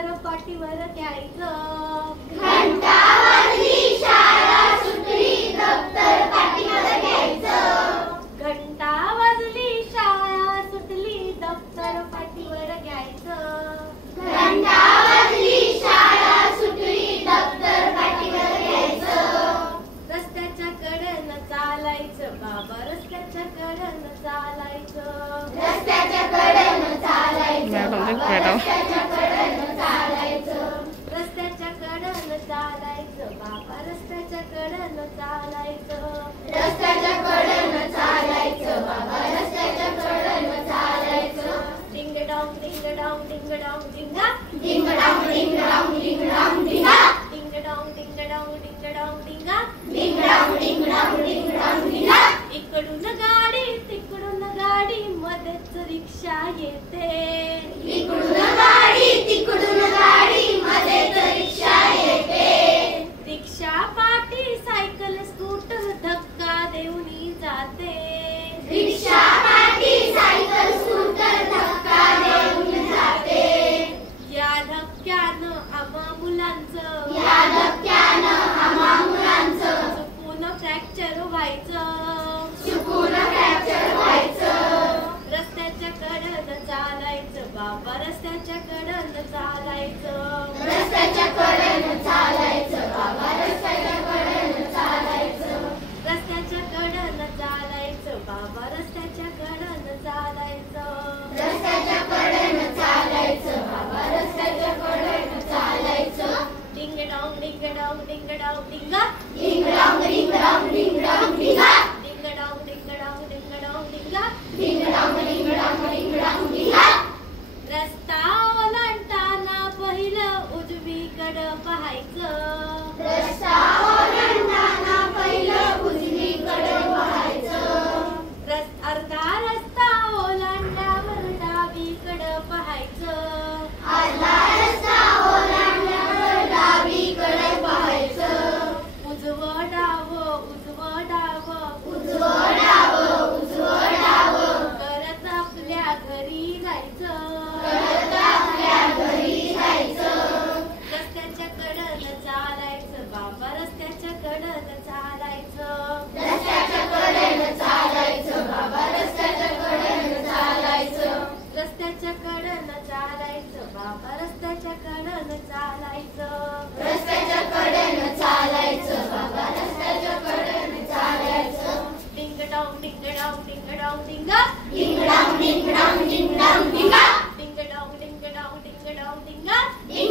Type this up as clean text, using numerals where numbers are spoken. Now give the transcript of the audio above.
दप्तर पाठीवर घ्यायचं. घंटा वाजली शाळा सुटली दप्तर पाठीवर घ्यायचं. घंटा वाजली शाळा सुटली दप्तर पाठीवर घ्यायचं. घंटा वाजली शाळा सुटली दप्तर पाठीवर घ्यायचं. रस्त्याच्या कडेनं चालायचं बाबा, रस्त्याच्या कडेनं चालायचं. रस्त्याच्या कडेनं चालायचं बाबा, रस्त्याच्या कडेनं चालायचं. रस्त्याच्या कडेनं चालायचं बाबा, रस्त्याच्या कडेनं चालायचं. रस्त्याच्या कडेनं चालायचं बाबा, रस्त्याच्या कडेनं चालायचं. डिंग डॉंग डिंग डॉंग डिंग डॉंग डिंगा. डिंग डॉंग डिंग डॉंग डिंग डॉंग डिंगा. डिंग डॉंग डिंग डॉंग डिंग डॉंग डिंगा. डिंग डॉंग डिंग डॉंग डिंग डॉंग डिंगा. इकडून गाडी तिकडून गाडी मध्येच रिक्षा येते. इकडून गाडी तिकडून गाडी मध्येच रिक्षा येते. रिक्षा पाठी सायकल स्कूटर धक्का देऊन जाते. रिक्षा पाठी सायकल स्कूटर धक्का देऊन जाते. या धक्क्यानं आम्हा मुलांचं, या धक्क्यानं आम्हा मुलांचं चुकून फ्रॅक्चर व्हायचं. चुकून फ्रॅक्चर व्हायचं. रस्त्याच्या कडेनं चालायचं बाबा, रस्त्याच्या कडेनं चालायचं. रस्त्याच्या कडेनं चालायचं बाबा, रस्त्याच्या कडेनं चालायचं. रस्त्याच्या कडेनं चालायचं बाबा, रस्त्याच्या कडेनं चालायचं. रस्त्याच्या कडेनं चालायचं बाबा, रस्त्याच्या कडेनं चालायचं. डिंग डॉंग डिंग डॉंग डिंग डॉंग डिंगा. डिंग डॉंग डिंग डॉंग डिंग डॉंग डिंगा. डिंग डॉंग डिंग डॉंग डिंग डॉंग डिंगा. डिंग डॉंग डिंग डॉंग डिंग डॉंग डिंगा. रस्ता ओलांडताना पहिलं उजवीकडं पाहायचं. रस्ता ओलांडताना पहिलं उजवीकडं पाहायचं. अर्धा रस्ता ओलांडल्यावर डावीकडं पाहायचं. अर्धा रस्ता ओलांडल्यावर डावीकडं पाहायचं. उजवं डावं उजवं डावं उजवं डावं उजवं डावं करत आपल्या घरी जायचं. करत आपल्या घरी जायचं. रस्त्याच्या कडेनं चालायचं बाबा, रस्त्याच्या कडेनं चालायचं. रस्त्याच्या कडेनं चालायचं बाबा, रस्त्याच्या कडेनं चालायचं. रस्त्याच्या कडेनं चालायचं बाबा, रस्त्याच्या कडेनं चालायचं. रस्त्याच्या कडेनं चालायचं बाबा, रस्त्याच्या कडेनं चालायचं. डिंग डॉंग डिंग डॉंग डिंग डॉंग डिंगा. डिंग डॉंग डिंग डॉंग डिंग डॉंग डिंगा. डिंग डॉंग डिंग डॉंग डिंग डॉंग डिंगा. डिंग